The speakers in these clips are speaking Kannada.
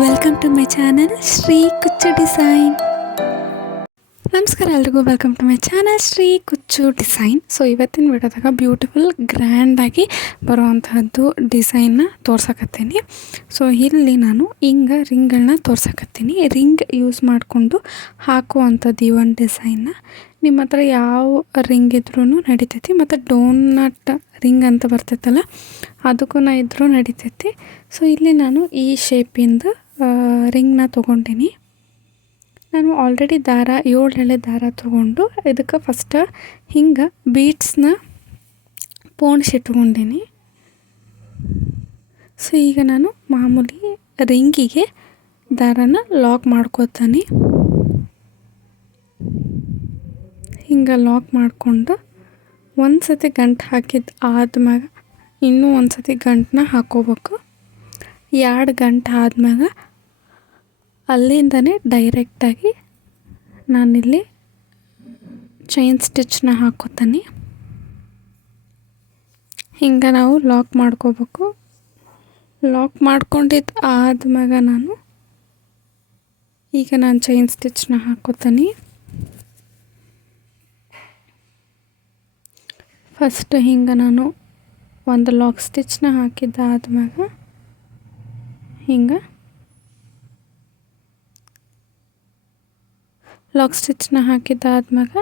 Welcome to my channel Shri Kuchchu design. ನಮಸ್ಕಾರ ಎಲ್ರಿಗೂ, welcome to my channel Shri Kuchchu design. So ಇವತ್ತಿನ ವಿಡಿಯೋದಾಗ ಬ್ಯೂಟಿಫುಲ್ ಗ್ರ್ಯಾಂಡಾಗಿ ಬರುವಂತಹದ್ದು ಡಿಸೈನ್ನ ತೋರ್ಸಕತ್ತೀನಿ. ಸೊ ಇಲ್ಲಿ ನಾನು ಹಿಂಗೆ ರಿಂಗ್ಗಳನ್ನ ತೋರ್ಸಕತ್ತೀನಿ. ರಿಂಗ್ ಯೂಸ್ ಮಾಡಿಕೊಂಡು ಹಾಕುವಂಥದ್ದು ಈ ಒಂದು ಡಿಸೈನ್ನ. ನಿಮ್ಮ ಹತ್ರ ಯಾವ ರಿಂಗ್ ಇದ್ರೂ ನಡಿತೈತಿ, ಮತ್ತು ಡೋನಟ್ ರಿಂಗ್ ಅಂತ ಬರ್ತೈತಲ್ಲ ಅದಕ್ಕೂ ಇದ್ರೂ ನಡಿತೈತಿ. ಸೊ ಇಲ್ಲಿ ನಾನು ಈ ಶೇಪಿಂದ ರಿಂಗ್ನ ತೊಗೊಂಡಿನಿ. ನಾನು ಆಲ್ರೆಡಿ 7 ಎಳೆ ದಾರ ತೊಗೊಂಡು ಇದಕ್ಕೆ ಫಸ್ಟ್ ಹಿಂಗೆ ಬೀಡ್ಸ್ನ ಪೋಣಿಸಿಟ್ಕೊಂಡಿನಿ. ಸೊ ಈಗ ನಾನು ಮಾಮೂಲಿ ರಿಂಗಿಗೆ ದಾರನ ಲಾಕ್ ಮಾಡ್ಕೋತೀನಿ. ಹಿಂಗೆ ಲಾಕ್ ಮಾಡಿಕೊಂಡು ಒಂದು ಸತಿ ಗಂಟು ಹಾಕಿದ್ದು ಆದ್ಮ್ಯಾಗ ಇನ್ನೂ ಒಂದು ಸತಿ ಗಂಟನ್ನ ಹಾಕೋಬೇಕು. 2 ಗಂಟು ಆದ್ಮ್ಯಾಗ ಅಲ್ಲಿಂದನೇ ಡೈರೆಕ್ಟಾಗಿ ನಾನಿಲ್ಲಿ ಚೈನ್ ಸ್ಟಿಚ್ನ ಹಾಕೋತೀನಿ. ಹಿಂಗೆ ನಾವು ಲಾಕ್ ಮಾಡ್ಕೋಬೇಕು. ಲಾಕ್ ಮಾಡ್ಕೊಂಡಿದ್ದು ಆದ್ಮ್ಯಾಗ ನಾನು ಚೈನ್ ಸ್ಟಿಚ್ನ ಹಾಕೋತೀನಿ. ಫಸ್ಟ್ ಹಿಂಗೆ ನಾನು ಒಂದು ಲಾಕ್ ಸ್ಟಿಚ್ನ ಹಾಕಿದ್ದಾದ್ಮ್ಯಾಗ ಹಿಂಗೆ ಲಾಕ್ ಸ್ಟಿಚ್ನ ಹಾಕಿದ್ದಾದ್ಮ್ಯಾಗ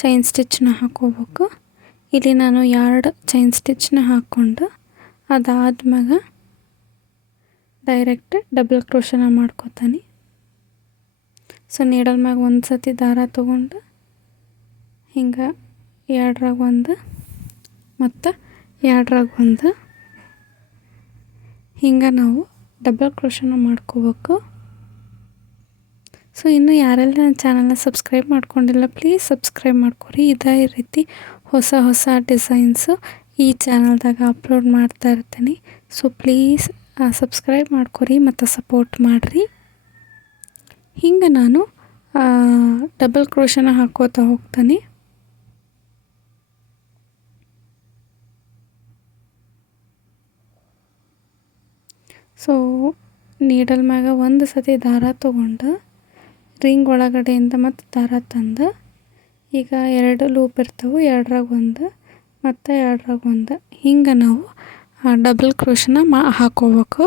ಚೈನ್ ಸ್ಟಿಚ್ನ ಹಾಕೋಬೇಕು. ಇಲ್ಲಿ ನಾನು 2 ಚೈನ್ ಸ್ಟಿಚ್ನ ಹಾಕ್ಕೊಂಡು ಅದಾದ್ಮ್ಯಾಗ ಡೈರೆಕ್ಟ್ ಡಬಲ್ ಕ್ರೋಶನ ಮಾಡ್ಕೋತೀನಿ. ಸೊ ನೀಡಲ್ ಮ್ಯಾಗ ಒಂದು ಸತಿ ದಾರ ತೊಗೊಂಡು ಹಿಂಗೆ 2ರಾಗ ಒಂದು ಮತ್ತು 2ರಾಗ ಒಂದು ಹಿಂಗೆ ನಾವು ಡಬಲ್ ಕ್ರೋಶನ ಮಾಡ್ಕೋಬೇಕು. ಸೊ ಇನ್ನು ಯಾರೆಲ್ಲ ನನ್ನ ಚಾನಲ್ನ ಸಬ್ಸ್ಕ್ರೈಬ್ ಮಾಡ್ಕೊಂಡಿಲ್ಲ ಪ್ಲೀಸ್ ಸಬ್ಸ್ಕ್ರೈಬ್ ಮಾಡ್ಕೊರಿ. ಇದೇ ರೀತಿ ಹೊಸ ಡಿಸೈನ್ಸು ಈ ಚಾನಲ್ದಾಗ ಅಪ್ಲೋಡ್ ಮಾಡ್ತಾ ಇರ್ತೀನಿ. ಸೊ ಪ್ಲೀಸ್ ಸಬ್ಸ್ಕ್ರೈಬ್ ಮಾಡ್ಕೊರಿ ಮತ್ತು ಸಪೋರ್ಟ್ ಮಾಡಿರಿ. ಹಿಂಗೆ ನಾನು ಡಬಲ್ ಕ್ರೋಶನ ಹಾಕೋತಾ ಹೋಗ್ತೀನಿ. ಸೊ ನೀಡಲ್ ಮ್ಯಾಗ ಒಂದು ಸತಿ ದಾರ ತೊಗೊಂಡು ರಿಂಗ್ ಒಳಗಡೆಯಿಂದ ಮತ್ತು ದಾರ ತಂದು ಈಗ 2 ಲೂಪ್ ಇರ್ತವೆ, 2ರಾಗ ಒಂದು ಮತ್ತು 2ರಾಗ ಒಂದು ಹಿಂಗೆ ನಾವು ಡಬಲ್ ಕ್ರೋಶನ ಹಾಕೋಬೇಕು.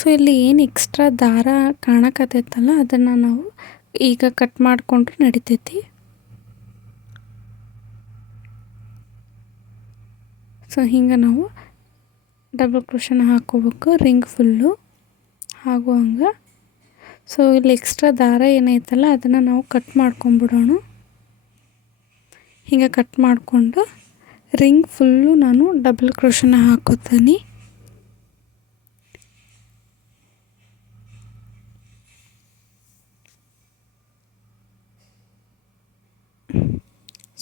ಸೊ ಇಲ್ಲಿ ಏನು ಎಕ್ಸ್ಟ್ರಾ ದಾರ ಕಾಣಕತ್ತೈತಲ್ಲ ಅದನ್ನು ನಾವು ಈಗ ಕಟ್ ಮಾಡಿಕೊಂಡ್ರೆ ನಡಿತೈತಿ. ಸೊ ಹಿಂಗೆ ನಾವು ಡಬಲ್ ಕ್ರೋಶನ ಹಾಕೋಬೇಕು ರಿಂಗ್ ಫುಲ್ಲು ಆಗುವಂಗೆ. ಸೊ ಇಲ್ಲಿ ಎಕ್ಸ್ಟ್ರಾ ದಾರ ಏನೈತಲ್ಲ ಅದನ್ನು ನಾವು ಕಟ್ ಮಾಡ್ಕೊಂಬಿಡೋಣ. ಹಿಂಗೆ ಕಟ್ ಮಾಡಿಕೊಂಡು ರಿಂಗ್ ಫುಲ್ಲು ನಾನು ಡಬಲ್ ಕ್ರೋಶನ ಹಾಕೋತೀನಿ.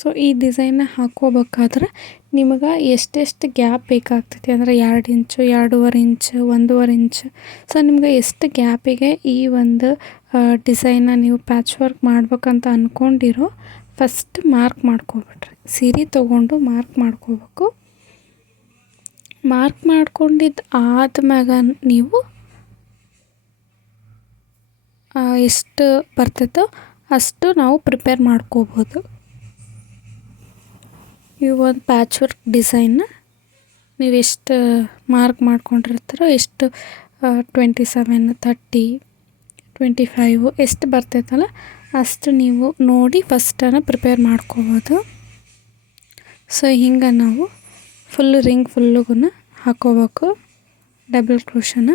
ಸೊ ಈ ಡಿಸೈನ್ನ ಹಾಕೋಬೇಕಾದ್ರೆ ನಿಮಗೆ ಎಷ್ಟೆಷ್ಟು ಗ್ಯಾಪ್ ಬೇಕಾಗ್ತೈತಿ ಅಂದರೆ 2 ಇಂಚು, 2.5 ಇಂಚು, 1.5 ಇಂಚು. ಸೊ ನಿಮ್ಗೆ ಎಷ್ಟು ಗ್ಯಾಪಿಗೆ ಈ ಒಂದು ಡಿಸೈನ್ನ ನೀವು ಪ್ಯಾಚ್ ವರ್ಕ್ ಮಾಡ್ಬೇಕಂತ ಅಂದ್ಕೊಂಡಿರೋ ಫಸ್ಟ್ ಮಾರ್ಕ್ ಮಾಡ್ಕೊಬಿಟ್ರಿ. ಸೀರೆ ತೊಗೊಂಡು ಮಾರ್ಕ್ ಮಾಡ್ಕೋಬೇಕು. ಮಾರ್ಕ್ ಮಾಡ್ಕೊಂಡಿದ್ದು ಆದ್ಮ್ಯಾಗ ನೀವು ಎಷ್ಟು ಬರ್ತೈತೋ ಅಷ್ಟು ನಾವು ಪ್ರಿಪೇರ್ ಮಾಡ್ಕೋಬೋದು. ಈ ಒಂದು ಪ್ಯಾಚ್ ವರ್ಕ್ ಡಿಸೈನ್ನ ನೀವು ಎಷ್ಟು ಮಾರ್ಕ್ ಮಾಡ್ಕೊಂಡಿರ್ತೀರೋ ಎಷ್ಟು 27, 30, 25 ಎಷ್ಟು ಬರ್ತೈತಲ್ಲ ಅಷ್ಟು ನೀವು ನೋಡಿ ಫಸ್ಟನ್ನು ಪ್ರಿಪೇರ್ ಮಾಡ್ಕೋಬೋದು. ಸೊ ಹಿಂಗೆ ನಾವು ರಿಂಗ್ ಫುಲ್ಲಿಗೂ ಹಾಕೋಬೇಕು ಡಬಲ್ ಕ್ರೋಶನ.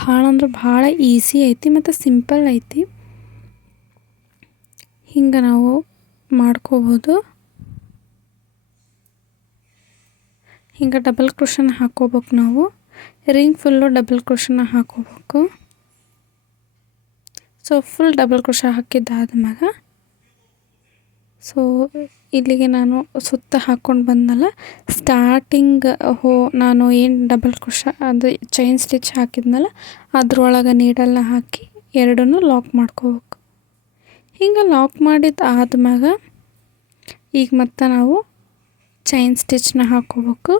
ಭಾಳ ಅಂದ್ರೆ ಭಾಳ ಈಸಿ ಐತಿ ಮತ್ತು ಸಿಂಪಲ್ ಐತಿ. ಹಿಂಗೆ ನಾವು ಮಾಡ್ಕೋಬೋದು. ಹಿಂಗೆ ಡಬಲ್ ಕ್ರೋಶನ ಹಾಕೋಬೇಕು. ನಾವು ರಿಂಗ್ ಫುಲ್ಲು ಡಬಲ್ ಕ್ರೋಶನ ಹಾಕೋಬೇಕು. ಸೊ ಫುಲ್ ಡಬಲ್ ಕ್ರೋಶ ಹಾಕಿದ್ದಾದ್ಮ್ಯಾಗ ಸೊ ಇಲ್ಲಿಗೆ ನಾನು ಸುತ್ತ ಹಾಕ್ಕೊಂಡು ಬಂದನಲ್ಲ ಸ್ಟಾರ್ಟಿಂಗ್ ನಾನು ಏನು ಡಬಲ್ ಕ್ರೋಶ ಅದು ಚೈನ್ ಸ್ಟಿಚ್ ಹಾಕಿದ್ನಲ್ಲ ಅದ್ರೊಳಗೆ ನೀಡಲ್ನ ಹಾಕಿ ಎರಡನ್ನೂ ಲಾಕ್ ಮಾಡ್ಕೋಬೇಕು. ಹಿಂಗೆ ಲಾಕ್ ಮಾಡಿದ್ದು ಆದ್ಮ್ಯಾಗ ಈಗ ಮತ್ತೆ ನಾವು ಚೈನ್ ಸ್ಟಿಚ್ನ ಹಾಕ್ಕೋಬೇಕು.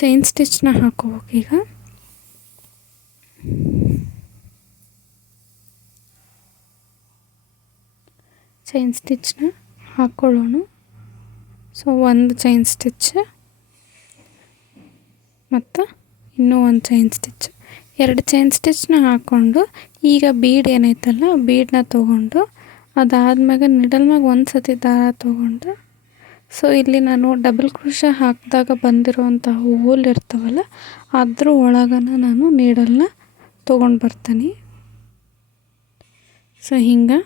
ಚೈನ್ ಸ್ಟಿಚ್ನ ಹಾಕ್ಕೋಬೇಕು. ಈಗ ಚೈನ್ ಸ್ಟಿಚ್ನ ಹಾಕ್ಕೊಳ್ಳೋಣ. ಸೊ ಒಂದು ಚೈನ್ ಸ್ಟಿಚ್ ಮತ್ತು ಇನ್ನೂ ಒಂದು ಚೈನ್ ಸ್ಟಿಚ್, 2 ಚೈನ್ ಸ್ಟಿಚ್ನ ಹಾಕ್ಕೊಂಡು ಈಗ ಬೀಡ್ ಏನೈತಲ್ಲ ಬೀಡನ್ನ ತೊಗೊಂಡು ಅದಾದ್ಮ್ಯಾಗ ನಿಡಲ್ ಮ್ಯಾಗ ಒಂದು ಸತಿ ದಾರ ತೊಗೊಂಡು, ಸೊ ಇಲ್ಲಿ ನಾನು ಡಬಲ್ ಕ್ರೋಶೆ ಹಾಕಿದಾಗ ಬಂದಿರೋವಂಥ ಹೋಲ್ ಇರ್ತಾವಲ್ಲ ಅದ್ರ ಒಳಗನ ನಾನು ನೀಡಲ್ನ ತೊಗೊಂಡು ಬರ್ತೀನಿ. ಸೊ ಹಿಂಗೆ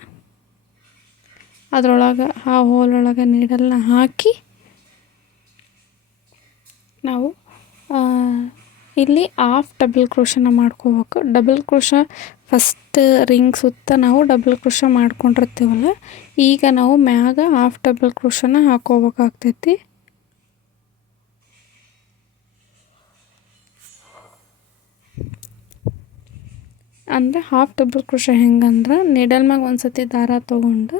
ಅದ್ರೊಳಗೆ ಆ ಹೋಲ್ ಒಳಗೆ ನೀಡಲ್ನ ಹಾಕಿ ನಾವು ಇಲ್ಲಿ ಹಾಫ್ ಡಬಲ್ ಕ್ರೋಶನ ಮಾಡ್ಕೋಬೇಕು. ಡಬಲ್ ಕ್ರೋಶ ಫಸ್ಟ್ ರಿಂಗ್ ಸುತ್ತ ನಾವು ಡಬಲ್ ಕ್ರೋಶ ಮಾಡ್ಕೊಂಡಿರ್ತೀವಲ್ಲ, ಈಗ ನಾವು ಮ್ಯಾಗ ಹಾಫ್ ಡಬಲ್ ಕ್ರೋಶನ ಹಾಕೋಬೇಕಾಗ್ತೈತಿ. ಅಂದರೆ ಹಾಫ್ ಡಬಲ್ ಕ್ರೋಶ ಹೆಂಗಂದ್ರೆ ನೀಡಲ್ ಮ್ಯಾಗ ಒಂದು ಸತಿ ದಾರ ತೊಗೊಂಡು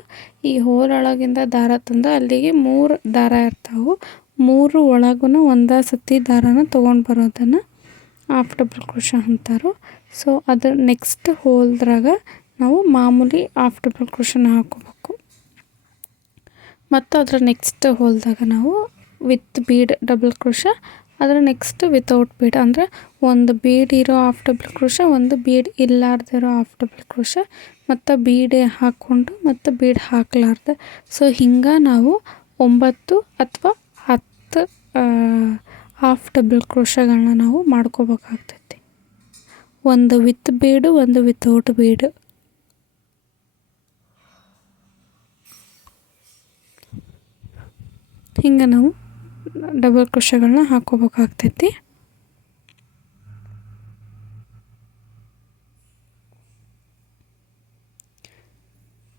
ಈ ಹೋಲ್ ಒಳಗಿಂದ ದಾರ ತಂದು ಅಲ್ಲಿಗೆ 3 ದಾರ ಇರ್ತಾವೆ, 3 ಒಳಗೂ ಒಂದೇ ಸತಿ ದಾರನ ತೊಗೊಂಡು ಬರೋದನ್ನು ಹಾಫ್ ಡಬಲ್ ಕ್ರೋಶ ಅಂತಾರೆ. ಸೊ ಅದ್ರ ನೆಕ್ಸ್ಟ್ ಹೋಲ್ದ್ರಾಗ ನಾವು ಮಾಮೂಲಿ ಹಾಫ್ ಡಬಲ್ ಕ್ರೋಶನ ಹಾಕೋಬೇಕು. ಮತ್ತು ಅದರ ನೆಕ್ಸ್ಟ್ ಹೋಲ್ದಾಗ ನಾವು ವಿತ್ ಬೀಡ್ ಡಬಲ್ ಕ್ರೋಶ, ಅದರ ನೆಕ್ಸ್ಟ್ ವಿತೌಟ್ ಬೀಡ್, ಅಂದರೆ ಒಂದು ಬೀಡ್ ಇರೋ ಹಾಫ್ ಡಬಲ್ ಕ್ರೋಶ, ಒಂದು ಬೀಡ್ ಇಲ್ಲಾರ್ದಿರೋ ಹಾಫ್ ಡಬಲ್ ಕ್ರೋಶ, ಮತ್ತು ಬೀಡ್ ಹಾಕ್ಕೊಂಡು ಮತ್ತು ಬೀಡ್ ಹಾಕ್ಲಾರ್ದೆ. ಸೊ ಹಿಂಗೆ ನಾವು 9 ಅಥವಾ 10 ಹಾಫ್ ಡಬಲ್ ಕ್ರೋಶಗಳನ್ನ ನಾವು ಮಾಡ್ಕೋಬೇಕಾಗ್ತೈತಿ. ಒಂದು ವಿತ್ ಬೀಡು, ಒಂದು ವಿತೌಟ್ ಬೀಡು. ಹಿಂಗೆ ನಾವು ಡಬಲ್ ಕ್ರೋಶಗಳನ್ನ ಹಾಕೋಬೇಕಾಗ್ತೈತಿ.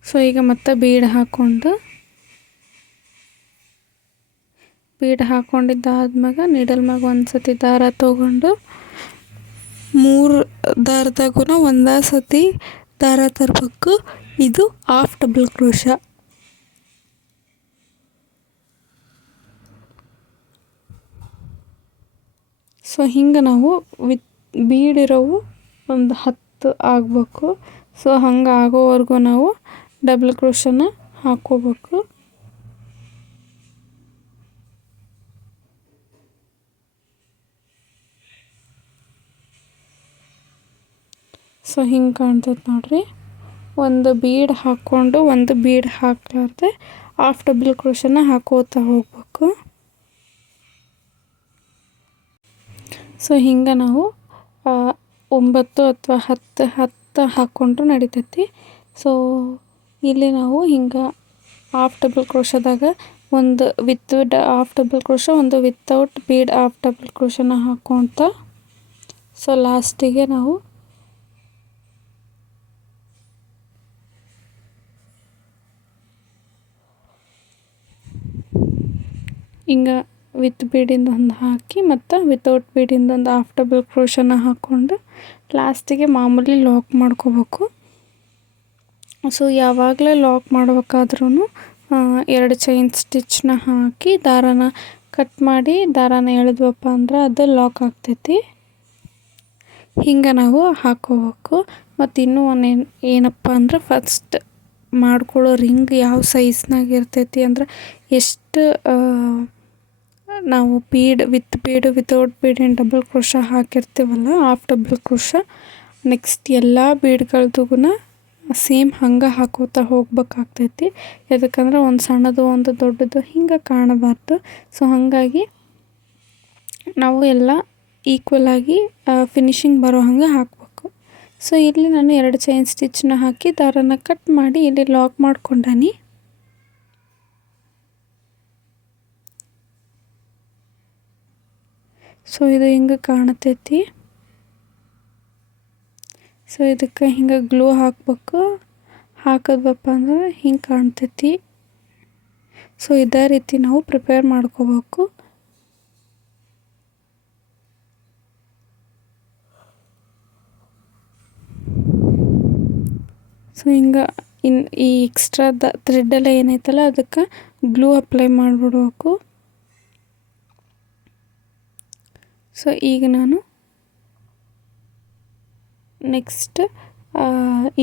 ಸೊ ಈಗ ಮತ್ತೆ ಬೀಡ್ ಹಾಕ್ಕೊಂಡಿದ್ದಾದ್ಮ್ಯಾಗ ನೀಡಲ್ ಮ್ಯಾಗ ಒಂದು ಸತಿ ದಾರ ತೊಗೊಂಡು 3 ದಾರದಾಗೂ ಒಂದೇ ಸತಿ ದಾರ ತರಬೇಕು. ಇದು ಹಾಫ್ ಡಬಲ್ ಕ್ರೋಶ. ಸೊ ಹಿಂಗೆ ನಾವು ವಿತ್ ಬೀಡಿರೋವು ಒಂದು 10 ಆಗಬೇಕು. ಸೊ ಹಂಗೆ ಆಗೋವರೆಗೂ ನಾವು ಡಬಲ್ ಕ್ರೋಶನ ಹಾಕ್ಕೋಬೇಕು. ಸೊ ಹಿಂಗೆ ಕಾಣ್ತೈತೆ ನೋಡ್ರಿ. ಒಂದು ಬೀಡ್ ಹಾಕ್ಕೊಂಡು ಒಂದು ಬೀಡ್ ಹಾಕ್ಲಾರ್ದೆ ಹಾಫ್ ಡಬಲ್ ಕ್ರೋಶನ ಹಾಕೋತಾ ಹೋಗ್ಬೇಕು. ಸೊ ಹಿಂಗೆ ನಾವು 9 ಅಥವಾ 10 ಹಾಕ್ಕೊಂಡ್ರು ನಡಿತೈತಿ. ಸೊ ಇಲ್ಲಿ ನಾವು ಹಿಂಗೆ ಹಾಫ್ ಡಬಲ್ ಕ್ರೋಶದಾಗ ಒಂದು ವಿತ್ ಹಾಫ್ ಡಬಲ್ ಕ್ರೋಶ, ಒಂದು ವಿತೌಟ್ ಬೀಡ್ ಹಾಫ್ ಡಬಲ್ ಕ್ರೋಶನ ಹಾಕ್ಕೊತ, ಸೊ ಲಾಸ್ಟಿಗೆ ನಾವು ಹಿಂಗೆ ವಿತ್ ಬೀಡಿಂದ ಒಂದು ಹಾಕಿ ಮತ್ತು ವಿತೌಟ್ ಬೀಡಿಂದ ಒಂದು ಹಾಫ್ ಡಬಲ್ ಕ್ರೋಶನ ಹಾಕ್ಕೊಂಡು ಲಾಸ್ಟಿಗೆ ಮಾಮೂಲಿ ಲಾಕ್ ಮಾಡ್ಕೋಬೇಕು. ಸೊ ಯಾವಾಗಲೇ ಲಾಕ್ ಮಾಡ್ಬೇಕಾದ್ರೂ 2 ಚೈನ್ ಸ್ಟಿಚ್ನ ಹಾಕಿ ದಾರಾನ ಕಟ್ ಮಾಡಿ ದಾರಾನ ಎಳೆದ್ವಪ್ಪ ಅಂದ್ರೆ ಅದು ಲಾಕ್ ಆಗ್ತೈತಿ. ಹಿಂಗೆ ನಾವು ಹಾಕ್ಕೋಬೇಕು. ಮತ್ತು ಇನ್ನೂ ಒಂದು ಏನಪ್ಪ ಅಂದ್ರೆ ಫಸ್ಟ್ ಮಾಡ್ಕೊಳ್ಳೋ ರಿಂಗ್ ಯಾವ ಸೈಜ್ನಾಗ ಇರ್ತೈತಿ ಅಂದ್ರೆ ಎಷ್ಟು ನಾವು ವಿತ್ ಬೀಡು ವಿತೌಟ್ ಬೀಡಿನ ಡಬಲ್ ಕ್ರೋಶ ಹಾಕಿರ್ತೀವಲ್ಲ ಹಾಫ್ ಡಬಲ್ ಕ್ರೋಶ, ನೆಕ್ಸ್ಟ್ ಎಲ್ಲ ಬೀಡ್ಗಳ್ದುಗೂ ಸೇಮ್ ಹಂಗೆ ಹಾಕೋತಾ ಹೋಗ್ಬೇಕಾಗ್ತೈತಿ. ಯಾಕಂದ್ರೆ ಒಂದು ಸಣ್ಣದು ಒಂದು ದೊಡ್ಡದು ಹಿಂಗೆ ಕಾಣಬಾರ್ದು. ಸೊ ಹಾಗಾಗಿ ನಾವು ಎಲ್ಲ ಈಕ್ವಲಾಗಿ ಫಿನಿಶಿಂಗ್ ಬರೋ ಹಂಗೆ ಹಾಕಬೇಕು. ಸೊ ಇಲ್ಲಿ ನಾನು 2 ಚೈನ್ ಸ್ಟಿಚ್ನ ಹಾಕಿ ದಾರನ ಕಟ್ ಮಾಡಿ ಇಲ್ಲಿ ಲಾಕ್ ಮಾಡ್ಕೊಂಡಾನಿ. ಸೊ ಇದು ಹಿಂಗೆ ಕಾಣತೈತಿ. ಸೊ ಇದಕ್ಕೆ ಹಿಂಗೆ ಗ್ಲೂ ಹಾಕ್ಬೇಕು. ಹಾಕಿದ್ವಪ್ಪ ಅಂದ್ರೆ ಹಿಂಗೆ ಕಾಣ್ತೈತಿ. ಸೊ ಇದೇ ರೀತಿ ನಾವು ಪ್ರಿಪೇರ್ ಮಾಡ್ಕೋಬೇಕು. ಸೊ ಹಿಂಗೆ ಈ ಎಕ್ಸ್ಟ್ರಾದ ಥ್ರೆಡ್ಡೆಲ್ಲ ಏನೈತಲ್ಲ ಅದಕ್ಕೆ ಗ್ಲೂ ಅಪ್ಲೈ ಮಾಡಿಬಿಡ್ಬೇಕು. ಸೊ ಈಗ ನಾನು ನೆಕ್ಸ್ಟ್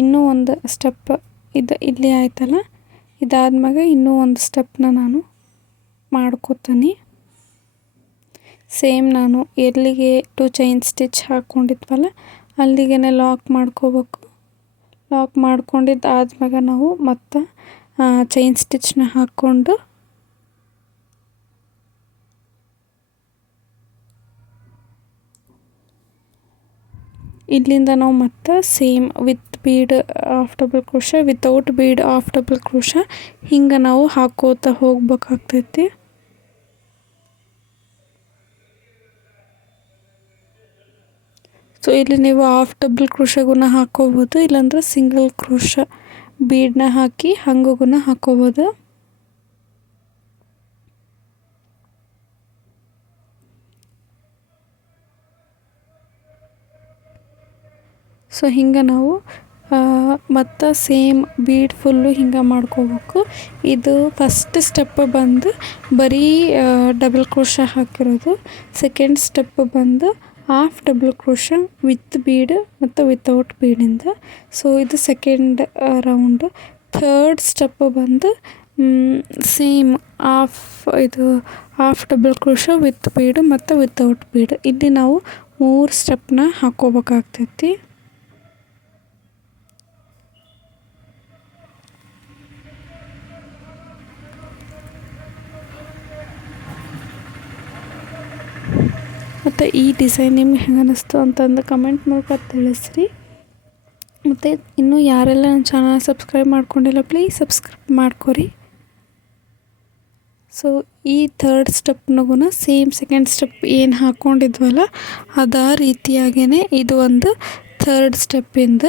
ಇನ್ನೂ ಒಂದು ಸ್ಟೆಪ್ ಇಲ್ಲಿ ಆಯ್ತಲ್ಲ, ಇದಾದ್ಮೇಲೆ ಇನ್ನೂ ಒಂದು ಸ್ಟೆಪ್ನ ನಾನು ಮಾಡ್ಕೋತೀನಿ. ಸೇಮ್ ನಾನು ಎಲ್ಲಿಗೆ 2 ಚೈನ್ ಸ್ಟಿಚ್ ಹಾಕ್ಕೊಂಡಿದ್ವಲ್ಲ ಅಲ್ಲಿಗೆ ಲಾಕ್ ಮಾಡ್ಕೋಬೇಕು. ಲಾಕ್ ಮಾಡ್ಕೊಂಡಿದ್ದಾದ್ಮೇಲೆ ನಾವು ಮತ್ತೆ ಚೈನ್ ಸ್ಟಿಚ್ನ ಹಾಕ್ಕೊಂಡು ಇಲ್ಲಿಂದ ನಾವು ಮತ್ತೆ same with bead of double crochet, without bead of double crochet ಹಿಂಗೆ ನಾವು ಹಾಕೋತಾ ಹೋಗ್ಬೇಕಾಗ್ತೈತಿ. ಸೊ ಇಲ್ಲಿ ನೀವು ಹಾಫ್ ಡಬಲ್ ಕ್ರೋಶೆಗೂ ಹಾಕೋಬೋದು, ಇಲ್ಲಾಂದ್ರೆ ಸಿಂಗಲ್ ಕ್ರೋಶ ಬೀಡನ್ನ ಹಾಕಿ ಹಂಗೂ ಹಾಕೋಬೋದು. ಸೊ ಹಿಂಗೆ ನಾವು ಮತ್ತು ಸೇಮ್ ಬೀಡ್ ಫುಲ್ಲು ಹಿಂಗೆ ಮಾಡ್ಕೋಬೇಕು. ಇದು ಫಸ್ಟ್ ಸ್ಟೆಪ್ ಬಂದು ಬರೀ ಡಬಲ್ ಕ್ರೋಶ ಹಾಕಿರೋದು. ಸೆಕೆಂಡ್ ಸ್ಟೆಪ್ ಬಂದು half double crochet with bead ಮತ್ತು ವಿತೌಟ್ ಬೀಡಿಂದ. ಸೊ ಇದು ಸೆಕೆಂಡ್ ರೌಂಡ್. ಥರ್ಡ್ ಸ್ಟೆಪ್ ಬಂದು same half double crochet with bead ಮತ್ತು ವಿತೌಟ್ ಬೀಡ್. ಇಲ್ಲಿ ನಾವು 3 ಸ್ಟೆಪ್ನ ಹಾಕ್ಕೋಬೇಕಾಗ್ತೈತಿ. ಮತ್ತು ಈ ಡಿಸೈನ್ ನಿಮ್ಗೆ ಹೆಂಗೆ ಅನ್ನಿಸ್ತು ಅಂತಂದು ಕಮೆಂಟ್ ಮೂಲಕ ತಿಳಿಸ್ರಿ. ಮತ್ತು ಇನ್ನೂ ಯಾರೆಲ್ಲ ನನ್ನ ಚಾನಲ್ ಸಬ್ಸ್ಕ್ರೈಬ್ ಮಾಡ್ಕೊಂಡಿಲ್ಲ ಪ್ಲೀಸ್ ಸಬ್ಸ್ಕ್ರೈಬ್ ಮಾಡ್ಕೊರಿ. ಸೊ ಈ ಥರ್ಡ್ ಸ್ಟೆಪ್ನಾಗೂ ಸೇಮ್ ಸೆಕೆಂಡ್ ಸ್ಟೆಪ್ ಏನು ಹಾಕ್ಕೊಂಡಿದ್ವಲ್ಲ ಅದೇ ರೀತಿಯಾಗೇ ಇದು ಒಂದು ಥರ್ಡ್ ಸ್ಟೆಪ್ಪಿಂದ.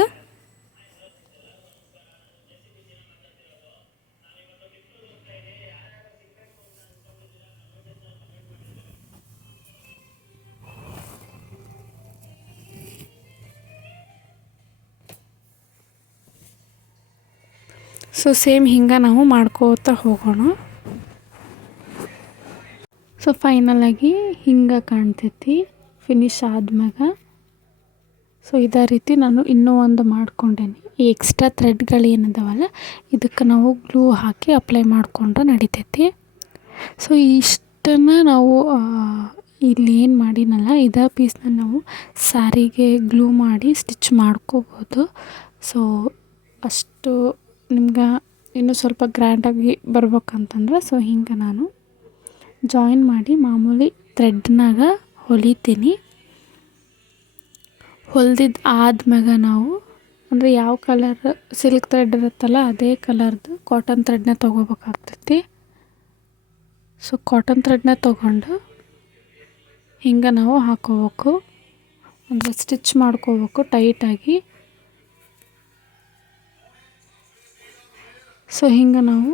ಸೊ ಸೇಮ್ ಹಿಂಗೆ ನಾವು ಮಾಡ್ಕೋತಾ ಹೋಗೋಣ. ಸೊ ಫೈನಲಾಗಿ ಹಿಂಗೆ ಕಾಣ್ತೈತಿ ಫಿನಿಶ್ ಆದ್ಮ್ಯಾಗ. ಸೊ ಇದೇ ರೀತಿ ನಾನು ಇನ್ನೂ ಒಂದು ಮಾಡ್ಕೊಂಡೇನಿ. ಈ ಎಕ್ಸ್ಟ್ರಾ ಥ್ರೆಡ್ಗಳು ಏನದಾವಲ್ಲ ಇದಕ್ಕೆ ನಾವು ಗ್ಲೂ ಹಾಕಿ ಅಪ್ಲೈ ಮಾಡ್ಕೊಂಡ್ರೆ ನಡಿತೈತಿ. ಸೊ ಇಷ್ಟನ್ನು ನಾವು ಇಲ್ಲಿ ಏನು ಮಾಡಿನಲ್ಲ ಇದೇ ಪೀಸ್ನ ನಾವು ಸ್ಯಾರಿಗೆ ಗ್ಲೂ ಮಾಡಿ ಸ್ಟಿಚ್ ಮಾಡ್ಕೋಬೋದು. ಸೊ ಅಷ್ಟು ನಿಮ್ಗೆ ಇನ್ನೂ ಸ್ವಲ್ಪ ಗ್ರ್ಯಾಂಡಾಗಿ ಬರ್ಬೇಕಂತಂದ್ರೆ ಸೊ ಹಿಂಗೆ ನಾನು ಜಾಯಿನ್ ಮಾಡಿ ಮಾಮೂಲಿ ಥ್ರೆಡ್ನಾಗ ಹೊಲಿತೀನಿ. ಹೊಲ್ದಿದ್ದು ಆದ್ಮ್ಯಾಗ ನಾವು ಅಂದರೆ ಯಾವ ಕಲರ್ ಸಿಲ್ಕ್ ಥ್ರೆಡ್ ಇರುತ್ತಲ್ಲ ಅದೇ ಕಲರ್ದು ಕಾಟನ್ ಥ್ರೆಡ್ನ ತೊಗೋಬೇಕಾಗ್ತೈತಿ. ಸೊ ಕಾಟನ್ ಥ್ರೆಡ್ನ ತೊಗೊಂಡು ಹಿಂಗೆ ನಾವು ಹಾಕೋಬೇಕು, ಅಂದರೆ ಸ್ಟಿಚ್ ಮಾಡ್ಕೋಬೇಕು ಟೈಟಾಗಿ. ಸೊ ಹಿಂಗೆ ನಾವು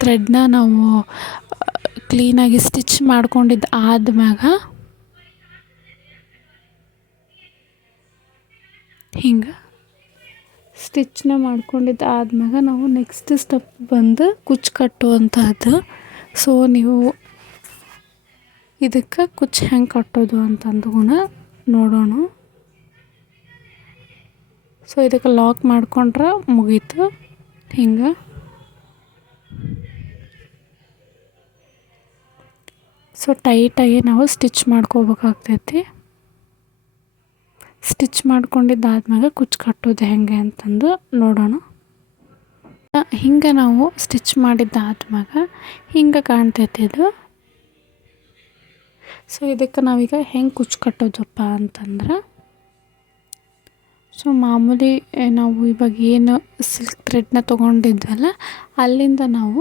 ಥ್ರೆಡ್ನ ನಾವು ಕ್ಲೀನಾಗಿ ಸ್ಟಿಚ್ ಮಾಡ್ಕೊಂಡಿದ್ದು ಆದ್ಮ್ಯಾಗ ಹಿಂಗೆ ಸ್ಟಿಚ್ನ ಮಾಡ್ಕೊಂಡಿದ್ದು ಆದ್ಮ್ಯಾಗ ನಾವು ನೆಕ್ಸ್ಟ್ ಸ್ಟೆಪ್ ಬಂದು ಕುಚ್ಚು ಕಟ್ಟುವಂಥದ್ದು. ಸೊ ನೀವು ಇದಕ್ಕೆ ಕುಚ್ಚು ಹೆಂಗೆ ಕಟ್ಟೋದು ಅಂತಂದು ನೋಡೋಣ. ಸೊ ಇದಕ್ಕೆ ಲಾಕ್ ಮಾಡ್ಕೊಂಡ್ರೆ ಮುಗೀತು. ಹಿಂಗೆ ಸೊ ಟೈಟಾಗಿ ನಾವು ಸ್ಟಿಚ್ ಮಾಡ್ಕೋಬೇಕಾಗ್ತೈತಿ. ಸ್ಟಿಚ್ ಮಾಡ್ಕೊಂಡಿದ್ದಾದ್ಮೇಲೆ ಕುಚ್ಚು ಕಟ್ಟೋದು ಹೆಂಗೆ ಅಂತಂದು ನೋಡೋಣ. ಹಿಂಗೆ ನಾವು ಸ್ಟಿಚ್ ಮಾಡಿದ್ದಾದ್ಮ್ಯಾಗ ಹಿಂಗೆ ಕಾಣ್ತೈತಿ ಇದು. ಸೊ ಇದಕ್ಕೆ ನಾವೀಗ ಹೆಂಗೆ ಕುಚ್ಚು ಕಟ್ಟೋದಪ್ಪ ಅಂತಂದ್ರೆ ಸೊ ಮಾಮೂಲಿ ನಾವು ಇವಾಗ ಏನು ಸಿಲ್ಕ್ ಥ್ರೆಡ್ನ ತೊಗೊಂಡಿದ್ವಲ್ಲ ಅಲ್ಲಿಂದ ನಾವು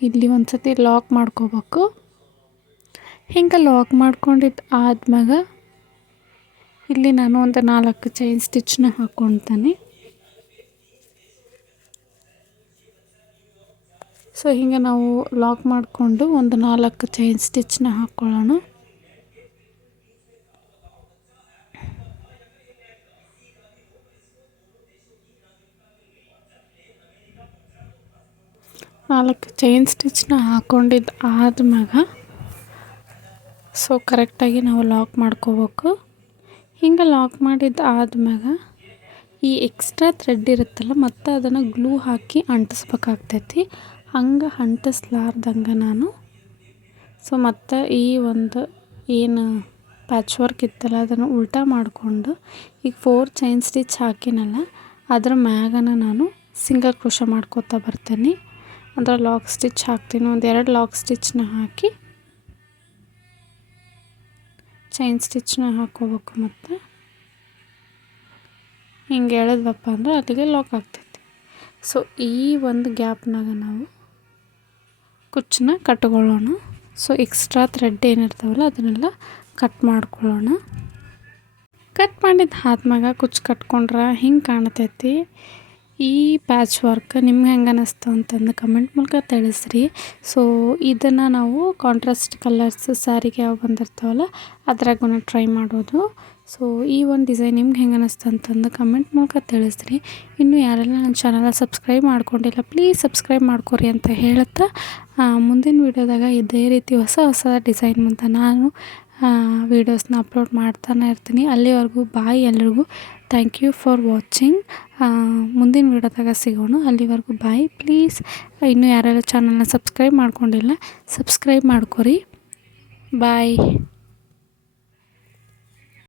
ಇಲ್ಲಿ ಒಂದು ಸತಿ ಲಾಕ್ ಮಾಡ್ಕೋಬೇಕು. ಹಿಂಗೆ ಲಾಕ್ ಮಾಡ್ಕೊಂಡಿದ್ದು ಆದ್ಮ್ಯಾಗ ಇಲ್ಲಿ ನಾನು ಒಂದು 4 ಚೈನ್ ಸ್ಟಿಚ್ನ ಹಾಕ್ಕೊಳ್ತೀನಿ. ಸೊ ಹಿಂಗೆ ನಾವು ಲಾಕ್ ಮಾಡಿಕೊಂಡು ಒಂದು 4 ಚೈನ್ ಸ್ಟಿಚ್ನ ಹಾಕ್ಕೊಳ್ಳೋಣ. 4 ಚೈನ್ ಸ್ಟಿಚ್ನ ಹಾಕ್ಕೊಂಡಿದ್ದು ಆದ್ಮ್ಯಾಗ ಸೊ ಕರೆಕ್ಟಾಗಿ ನಾವು ಲಾಕ್ ಮಾಡ್ಕೋಬೇಕು. ಹಿಂಗೆ ಲಾಕ್ ಮಾಡಿದ್ದು ಆದ್ಮ್ಯಾಗ ಈ ಎಕ್ಸ್ಟ್ರಾ ಥ್ರೆಡ್ ಇರುತ್ತಲ್ಲ ಮತ್ತು ಅದನ್ನು ಗ್ಲೂ ಹಾಕಿ ಅಂಟಿಸ್ಬೇಕಾಗ್ತೈತಿ. ಹಂಗೆ ಅಂಟಿಸ್ಲಾರ್ದಂಗೆ ನಾನು ಸೊ ಮತ್ತು ಈ ಒಂದು ಏನು ಪ್ಯಾಚ್ ವರ್ಕ್ ಇತ್ತಲ್ಲ ಅದನ್ನು ಉಲ್ಟಾ ಮಾಡಿಕೊಂಡು ಈಗ 4 ಚೈನ್ ಸ್ಟಿಚ್ ಹಾಕಿನಲ್ಲ ಅದ್ರ ಮ್ಯಾಗನ ನಾನು ಸಿಂಗಲ್ ಕ್ರೋಶೆ ಮಾಡ್ಕೋತಾ ಬರ್ತೀನಿ. ಅಂದರೆ ಲಾಕ್ ಸ್ಟಿಚ್ ಹಾಕ್ತೀನಿ. 2 ಲಾಕ್ ಸ್ಟಿಚ್ನ ಹಾಕಿ ಚೈನ್ ಸ್ಟಿಚ್ನ ಹಾಕ್ಕೋಬೇಕು. ಮತ್ತು ಹಿಂಗೆ ಎಳೆದ್ವಪ್ಪ ಅಂದ್ರೆ ಅಲ್ಲಿಗೆ ಲಾಕ್ ಆಗ್ತೈತಿ. ಸೊ ಈ ಒಂದು ಗ್ಯಾಪ್ನಾಗ ನಾವು ಕುಚ್ಚನ್ನ ಕಟ್ಕೊಳ್ಳೋಣ. ಸೊ ಎಕ್ಸ್ಟ್ರಾ ಥ್ರೆಡ್ ಏನಿರ್ತಾವಲ್ಲ ಅದನ್ನೆಲ್ಲ ಕಟ್ ಮಾಡ್ಕೊಳ್ಳೋಣ. ಕಟ್ ಮಾಡಿದ್ದು ಆದ್ಮ್ಯಾಗ ಕುಚ್ಚು ಕಟ್ಕೊಂಡ್ರೆ ಹಿಂಗೆ ಕಾಣ್ತೈತಿ. ಈ ಪ್ಯಾಚ್ ವರ್ಕ್ ನಿಮ್ಗೆ ಹೆಂಗೆ ಅನ್ನಿಸ್ತು ಅಂತಂದು ಕಮೆಂಟ್ ಮೂಲಕ ತಿಳಿಸ್ರಿ. ಸೊ ಇದನ್ನು ನಾವು ಕಾಂಟ್ರಾಸ್ಟ್ ಕಲರ್ಸ್ ಸ್ಯಾರಿಗೆ ಯಾವ ಬಂದಿರ್ತಾವಲ್ಲ ಅದ್ರಾಗೂ ಟ್ರೈ ಮಾಡೋದು. ಸೊ ಈ ಒಂದು ಡಿಸೈನ್ ನಿಮ್ಗೆ ಹೆಂಗೆ ಅನ್ನಿಸ್ತು ಅಂತಂದು ಕಮೆಂಟ್ ಮೂಲಕ ತಿಳಿಸ್ರಿ. ಇನ್ನು ಯಾರೆಲ್ಲ ನನ್ನ ಚಾನಲ್ನ ಸಬ್ಸ್ಕ್ರೈಬ್ ಮಾಡ್ಕೊಂಡಿಲ್ಲ ಪ್ಲೀಸ್ ಸಬ್ಸ್ಕ್ರೈಬ್ ಮಾಡ್ಕೊರಿ ಅಂತ ಹೇಳುತ್ತಾ ಮುಂದಿನ ವೀಡಿಯೋದಾಗ ಇದೇ ರೀತಿ ಹೊಸ ಡಿಸೈನ್ ಮುಂದೆ ನಾನು ವೀಡಿಯೋಸ್ನ ಅಪ್ಲೋಡ್ ಮಾಡ್ತಾನೆ ಇರ್ತೀನಿ. ಅಲ್ಲಿವರೆಗೂ ಬಾಯ್ ಎಲ್ರಿಗೂ. Thank you for watching. ಮುಂದಿನ ವೀಡಿಯೋದಾಗ ಸಿಗೋಣ. ಅಲ್ಲಿವರೆಗೂ ಬಾಯ್. ಪ್ಲೀಸ್ ಇನ್ನೂ ಯಾರೆಲ್ಲ ಚಾನಲ್ನ ಸಬ್ಸ್ಕ್ರೈಬ್ ಮಾಡ್ಕೊಂಡಿಲ್ಲ ಸಬ್ಸ್ಕ್ರೈಬ್ ಮಾಡ್ಕೊರಿ. ಬಾಯ್.